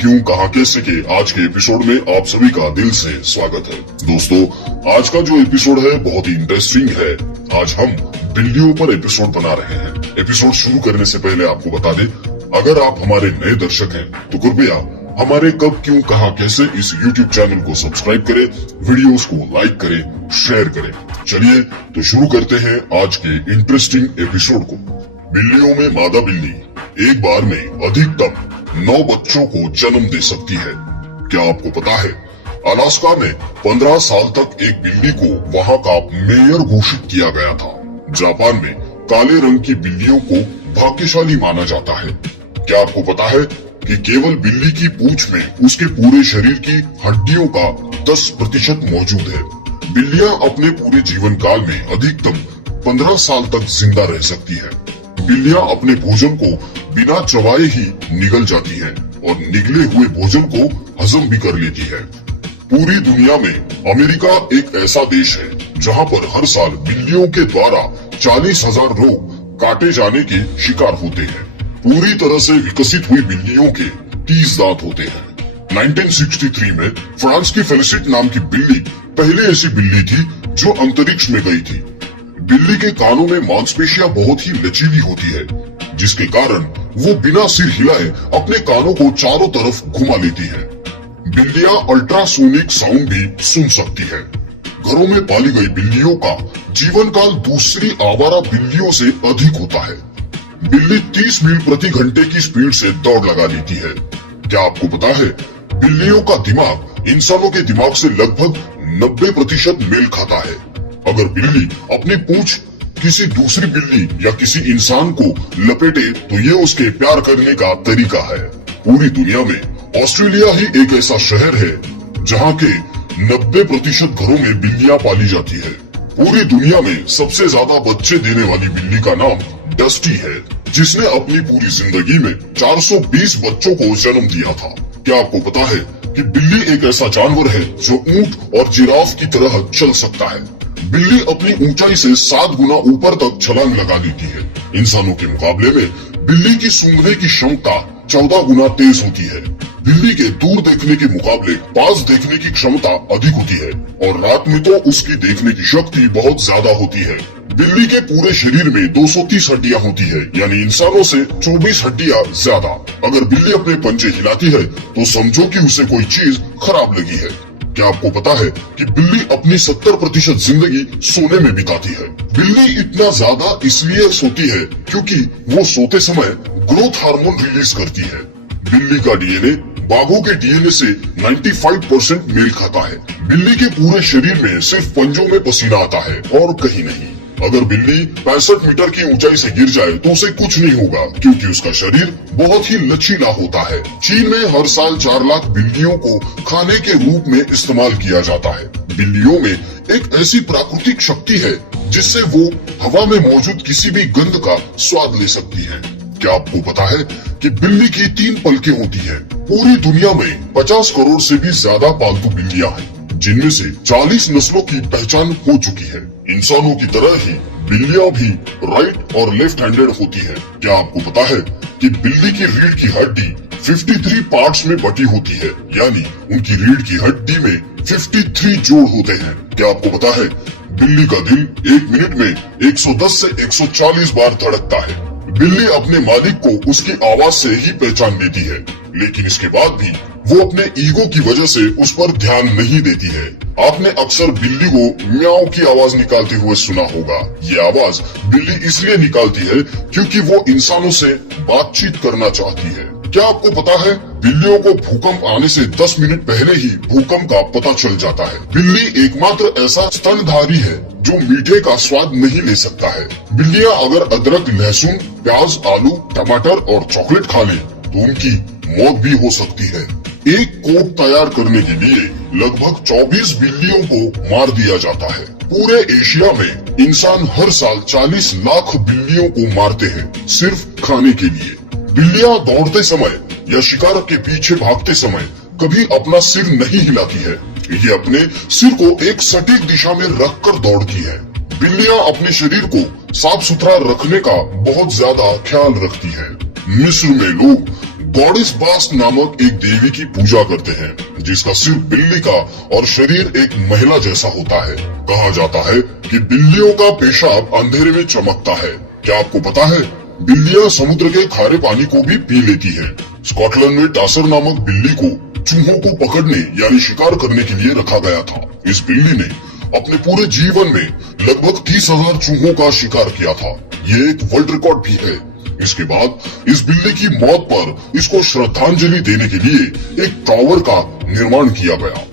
क्यों कहां कैसे के आज के एपिसोड में आप सभी का दिल से स्वागत है। दोस्तों, आज का जो एपिसोड है बहुत ही इंटरेस्टिंग है। आज हम बिल्लियों पर एपिसोड बना रहे हैं। एपिसोड शुरू करने से पहले आपको बता दें, अगर आप हमारे नए दर्शक हैं तो कृपया हमारे कब क्यों कहां कैसे इस YouTube चैनल को सब्सक्राइब करें, वीडियोस को लाइक करें, शेयर करें। चलिए तो शुरू करते हैं आज के इंटरेस्टिंग एपिसोड को। बिल्लियों में मादा बिल्ली एक बार में अधिकतम 9 बच्चों को जन्म दे सकती है। क्या आपको पता है, अलास्का में 15 साल तक एक बिल्ली को वहां का मेयर घोषित किया गया था। जापान में काले रंग की बिल्लियों को भाग्यशाली माना जाता है। क्या आपको पता है कि केवल बिल्ली की पूंछ में उसके पूरे शरीर की हड्डियों का 10% मौजूद है। बिल्लियां अपने पूरे जीवन काल में अधिकतम 15 साल तक जिंदा रह सकती है। बिल्लियां अपने भोजन को बिना चबाए ही निगल जाती हैं और निगले हुए भोजन को हजम भी कर लेती है। पूरी दुनिया में अमेरिका एक ऐसा देश है जहां पर हर साल बिल्लियों के द्वारा 40,000 लोग काटे जाने के शिकार होते हैं। पूरी तरह से विकसित हुई बिल्लियों के 30 दांत होते हैं। 1963 में फ्रांस की फेलिसिट नाम की बिल्ली पहले ऐसी बिल्ली थी जो अंतरिक्ष में गई थी। बिल्ली के कानों में मांसपेशियां बहुत ही लचीली होती है, जिसके कारण वो बिना सिर हिलाए अपने कानों को चारों तरफ घुमा लेती है। बिल्लियां अल्ट्रासोनिक साउंड भी सुन सकती है। घरों में पाली गई बिल्लियों का जीवन काल दूसरी आवारा बिल्लियों से अधिक होता है। बिल्ली 30 मील प्रति घंटे की स्पीड से दौड़ लगा लेती है। क्या आपको पता है, बिल्लियों का दिमाग इंसानों के दिमाग से लगभग 90% मेल खाता है। अगर बिल्ली अपनी पूंछ किसी दूसरी बिल्ली या किसी इंसान को लपेटे तो ये उसके प्यार करने का तरीका है। पूरी दुनिया में ऑस्ट्रेलिया ही एक ऐसा शहर है जहाँ के 90% घरों में बिल्लियां पाली जाती है। पूरी दुनिया में सबसे ज्यादा बच्चे देने वाली बिल्ली का नाम डस्टी है, जिसने अपनी पूरी जिंदगी में 420 बच्चों को जन्म दिया था। क्या आपको पता है कि बिल्ली एक ऐसा जानवर है जो ऊंट और जिराफ की तरह चल सकता है। बिल्ली अपनी ऊंचाई से 7 गुना ऊपर तक छलांग लगा देती है। इंसानों के मुकाबले में बिल्ली की सूंघने की क्षमता 14 गुना तेज होती है। बिल्ली के दूर देखने के मुकाबले पास देखने की क्षमता अधिक होती है और रात में तो उसकी देखने की शक्ति बहुत ज्यादा होती है। बिल्ली के पूरे शरीर में 230 हड्डियां होती है, यानी इंसानों से 24 हड्डियां ज्यादा। अगर बिल्ली अपने पंजे हिलाती है तो समझो कि उसे कोई चीज खराब लगी है। क्या आपको पता है कि बिल्ली अपनी 70% जिंदगी सोने में बिताती है। बिल्ली इतना ज्यादा इसलिए सोती है क्योंकि वो सोते समय ग्रोथ हार्मोन रिलीज करती है। बिल्ली का डीएनए बाघों के डीएनए से 95% मेल खाता है। बिल्ली के पूरे शरीर में सिर्फ पंजों में पसीना आता है और कहीं नहीं। अगर बिल्ली 65 मीटर की ऊंचाई से गिर जाए तो उसे कुछ नहीं होगा, क्योंकि उसका शरीर बहुत ही लचीला होता है। चीन में हर साल 4 लाख बिल्लियों को खाने के रूप में इस्तेमाल किया जाता है। बिल्लियों में एक ऐसी प्राकृतिक शक्ति है जिससे वो हवा में मौजूद किसी भी गंध का स्वाद ले सकती है। क्या आपको पता है कि बिल्ली की 3 पलकें होती है। पूरी दुनिया में 50 करोड़ से भी ज्यादा पालतू बिल्लियां हैं, जिनमें से 40 नस्लों की पहचान हो चुकी है। इंसानों की तरह ही बिल्लियां भी राइट और लेफ्ट हैंडेड होती है। क्या आपको पता है कि बिल्ली की रीढ़ की हड्डी 53 पार्ट्स में बटी होती है, यानी उनकी रीढ़ की हड्डी में 53 जोड़ होते हैं। क्या आपको पता है, बिल्ली का दिल 1 मिनट में 110 से 140 बार धड़कता है। बिल्ली अपने मालिक को उसकी आवाज से ही पहचान लेती है, लेकिन इसके बाद भी वो अपने ईगो की वजह से उस पर ध्यान नहीं देती है। आपने अक्सर बिल्ली को म्याऊ की आवाज निकालते हुए सुना होगा। ये आवाज बिल्ली इसलिए निकालती है क्योंकि वो इंसानों से बातचीत करना चाहती है। क्या आपको पता है, बिल्लियों को भूकंप आने से 10 मिनट पहले ही भूकंप का पता चल जाता है। बिल्ली एकमात्र ऐसा स्तनधारी है जो मीठे का स्वाद नहीं ले सकता है। बिल्लियां अगर अदरक, लहसुन, प्याज, आलू, टमाटर और चॉकलेट खा लें तो उनकी मौत भी हो सकती है। एक कोट तैयार करने के लिए लगभग 24 बिल्लियों को मार दिया जाता है। पूरे एशिया में इंसान हर साल 40 लाख बिल्लियों को मारते हैं सिर्फ खाने के लिए। बिल्लियां दौड़ते समय या शिकार के पीछे भागते समय कभी अपना सिर नहीं हिलाती है। ये अपने सिर को एक सटीक दिशा में रखकर दौड़ती है। बिल्लियां अपने शरीर को साफ सुथरा रखने का बहुत ज्यादा ख्याल रखती है। मिस्र में लोग गॉडेस बास्ट नामक एक देवी की पूजा करते हैं, जिसका सिर बिल्ली का और शरीर एक महिला जैसा होता है। कहा जाता है कि बिल्लियों का पेशाब अंधेरे में चमकता है। क्या आपको पता है, बिल्लियां समुद्र के खारे पानी को भी पी लेती हैं। स्कॉटलैंड में टासर नामक बिल्ली को चूहों को पकड़ने यानी शिकार करने के लिए रखा गया था। इस बिल्ली ने अपने पूरे जीवन में लगभग 30,000 चूहों का शिकार किया था। ये एक वर्ल्ड रिकॉर्ड भी है। इसके बाद इस बिल्ली की मौत पर इसको श्रद्धांजलि देने के लिए एक टावर का निर्माण किया गया।